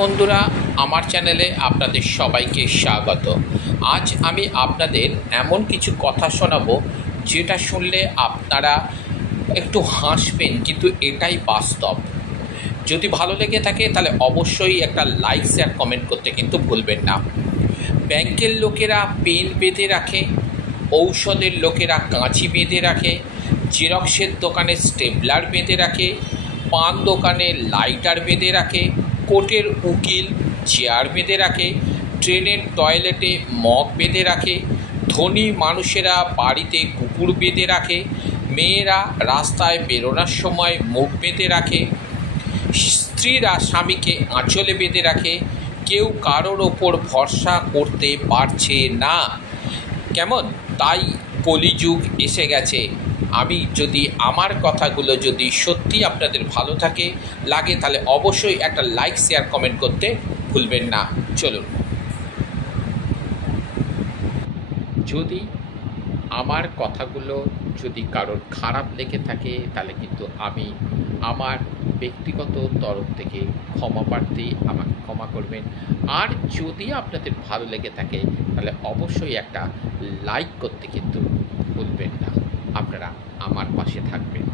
বন্ধুরা, আমার চ্যানেলে আপনাদের সবাইকে স্বাগত। আজ আমি আপনাদের এমন কিছু কথা শোনাবো যেটা শুনলে আপনারা একটু হাসবেন, কিন্তু এটাই বাস্তব। যদি ভালো লেগে থাকে তাহলে অবশ্যই একটা লাইক, শেয়ার, কমেন্ট করতে কিন্তু ভুলবেন না। ব্যাংকের লোকেরা পেন বেঁধে রাখে, ঔষধের লোকেরা কাঁচি বেঁধে রাখে, জেরক্সের দোকানে স্টেপলার বেঁধে রাখে, পান দোকানে লাইটার বেঁধে রাখে, কোর্টের উকিল চেয়ার বেঁধে রাখে, ট্রেনের টয়লেটে মগ বেঁধে রাখে, ধনী মানুষেরা বাড়িতে কুকুর বেঁধে রাখে, মেয়েরা রাস্তায় বেরোনোর সময় মুখ বেঁধে রাখে, স্ত্রীরা স্বামীকে আঁচলে বেঁধে রাখে। কেউ কারোর ওপর ভরসা করতে পারছে না। কেমন? তাই কলিযুগ এসে গেছে। আমি যদি আমার কথাগুলো যদি সত্যি আপনাদের ভালো লাগে তাহলে অবশ্যই একটা লাইক, শেয়ার, কমেন্ট করতে ভুলবেন না। চলুন, যদি আমার কথাগুলো যদি কারোর খারাপ লেগে থাকে তাহলে কিন্তু আমি আমার ব্যক্তিগত তরফ থেকে ক্ষমা প্রার্থী, আমাকে ক্ষমা করবেন। আর যদি আপনাদের ভালো লেগে থাকে তাহলে অবশ্যই একটা লাইক করতে কিন্তু ভুলবেন না। আপনারা আমার পাশে থাকবেন।